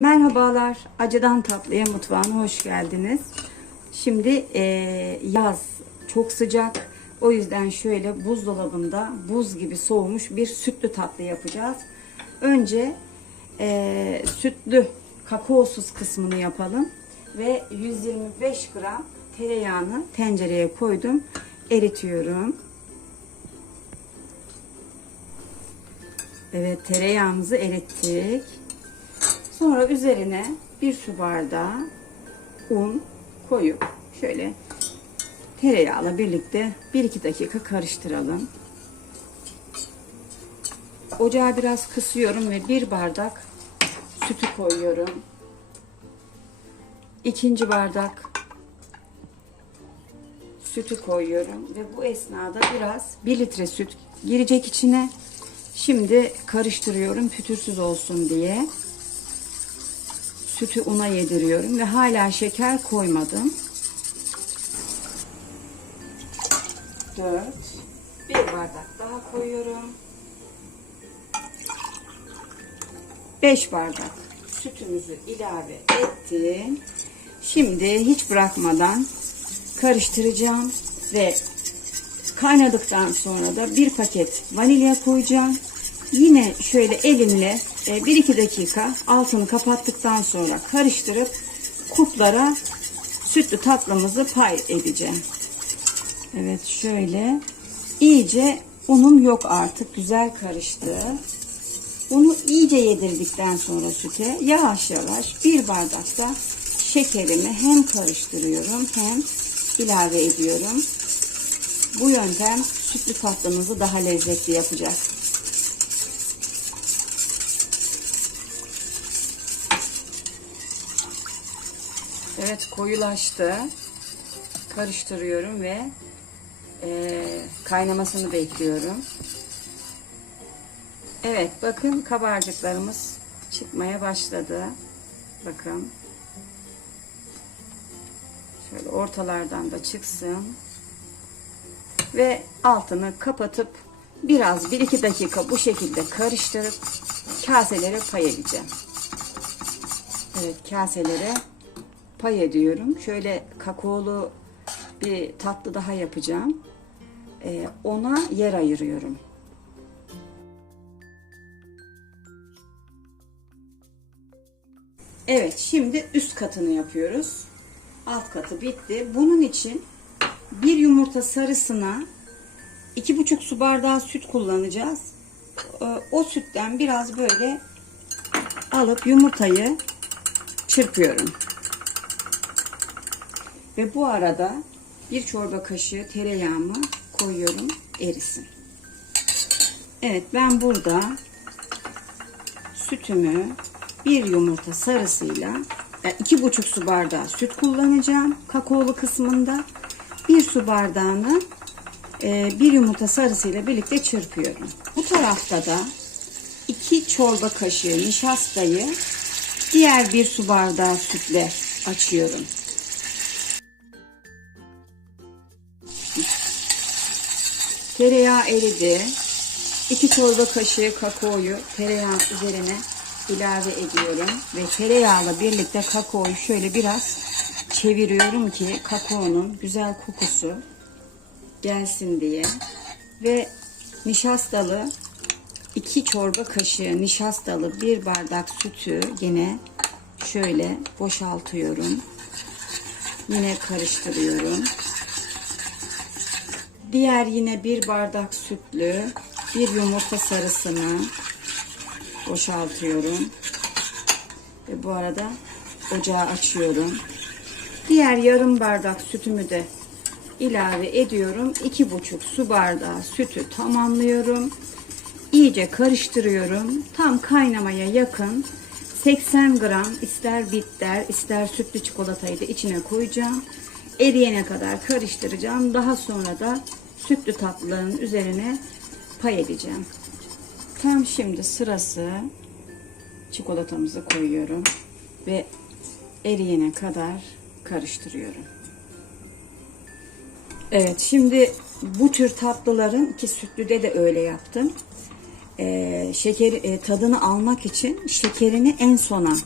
Merhabalar, Acıdan Tatlıya mutfağına hoş geldiniz. Şimdi eee, yaz çok sıcak. O yüzden şöyle buzdolabında buz gibi soğumuş bir sütlü tatlı yapacağız. Önce eee, sütlü kakaosuz kısmını yapalım. Ve 125 gram tereyağını tencereye koydum. Eritiyorum. Evet tereyağımızı erittik. Sonra üzerine bir su bardağı un koyup şöyle tereyağla birlikte 1-2 dakika karıştıralım. Ocağı biraz kısıyorum ve bir bardak sütü koyuyorum. İkinci bardak sütü koyuyorum ve bu esnada biraz 1 litre süt girecek içine. Şimdi karıştırıyorum pütürsüz olsun diye sütü una yediriyorum ve hala şeker koymadım. 4 bir bardak daha koyuyorum. 5 bardak sütümüzü ilave ettim. Şimdi hiç bırakmadan karıştıracağım ve kaynadıktan sonra da bir paket vanilya koyacağım. Yine şöyle elimle 1-2 dakika altını kapattıktan sonra karıştırıp kuplara sütlü tatlımızı pay edeceğim. Evet şöyle iyice unum yok artık güzel karıştı. Bunu iyice yedirdikten sonra süte yavaş yavaş bir bardakta şekerimi hem karıştırıyorum hem ilave ediyorum. Bu yöntem sütlü tatlımızı daha lezzetli yapacak. Evet koyulaştı. Karıştırıyorum ve e, kaynamasını bekliyorum. Evet bakın kabarcıklarımız çıkmaya başladı. Bakın. Şöyle ortalardan da çıksın. Ve altını kapatıp biraz 1-2 dakika bu şekilde karıştırıp kaselere pay edeceğim. Evet kaselere pay ediyorum. Şöyle kakaolu bir tatlı daha yapacağım. Ee, ona yer ayırıyorum. Evet şimdi üst katını yapıyoruz. Alt katı bitti. Bunun için bir yumurta sarısına iki buçuk su bardağı süt kullanacağız. Ee, O sütten biraz böyle alıp yumurtayı çırpıyorum. Ve bu arada bir çorba kaşığı tereyağımı koyuyorum erisin. Evet ben burada sütümü bir yumurta sarısıyla yani iki buçuk su bardağı süt kullanacağım kakaolu kısmında bir su bardağını e, bir yumurta sarısıyla birlikte çırpıyorum. Bu tarafta da iki çorba kaşığı nişastayı diğer bir su bardağı sütle açıyorum. Tereyağı eridi. 2 çorba kaşığı kakaoyu tereyağın üzerine ilave ediyorum. Ve tereyağla birlikte kakaoyu şöyle biraz çeviriyorum ki kakaonun güzel kokusu gelsin diye. Ve nişastalı 2 çorba kaşığı nişastalı bir bardak sütü yine şöyle boşaltıyorum. Yine karıştırıyorum. Diğer yine bir bardak sütlü bir yumurta sarısını boşaltıyorum. Ve bu arada ocağı açıyorum. Diğer yarım bardak sütümü de ilave ediyorum. iki buçuk su bardağı sütü tamamlıyorum. İyice karıştırıyorum. Tam kaynamaya yakın 80 gram ister bitter ister sütlü çikolatayı da içine koyacağım. Eriyene kadar karıştıracağım. Daha sonra da sütlü tatlının üzerine pay edeceğim. Tam şimdi sırası çikolatamızı koyuyorum ve eriyene kadar karıştırıyorum. Evet şimdi bu tür tatlıların ki sütlüde de öyle yaptım. Ee, şeker e, tadını almak için şekerini en sona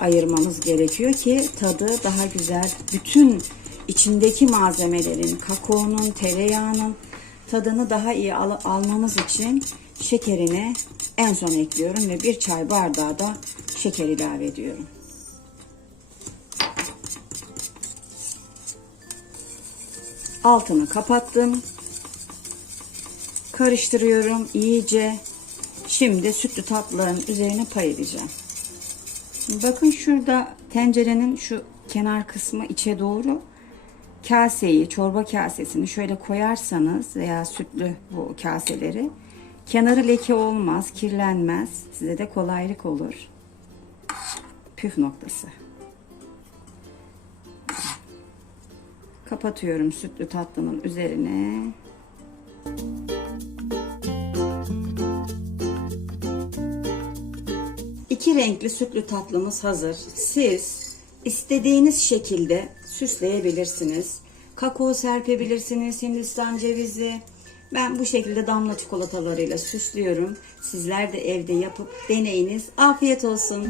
ayırmamız gerekiyor ki tadı daha güzel. Bütün içindeki malzemelerin, kakaonun, tereyağının tadını daha iyi al- almamız için şekerini en son ekliyorum ve bir çay bardağı da şeker ilave ediyorum. Altını kapattım. Karıştırıyorum iyice. Şimdi sütlü tatlıların üzerine pay edeceğim. Bakın şurada tencerenin şu kenar kısmı içe doğru kaseyi, çorba kasesini şöyle koyarsanız veya sütlü bu kaseleri kenarı leke olmaz, kirlenmez. Size de kolaylık olur. Püf noktası. Kapatıyorum sütlü tatlının üzerine. İki renkli sütlü tatlımız hazır. Siz istediğiniz şekilde süsleyebilirsiniz. Kakao serpebilirsiniz, Hindistan cevizi. Ben bu şekilde damla çikolatalarıyla süslüyorum. Sizler de evde yapıp deneyiniz. Afiyet olsun.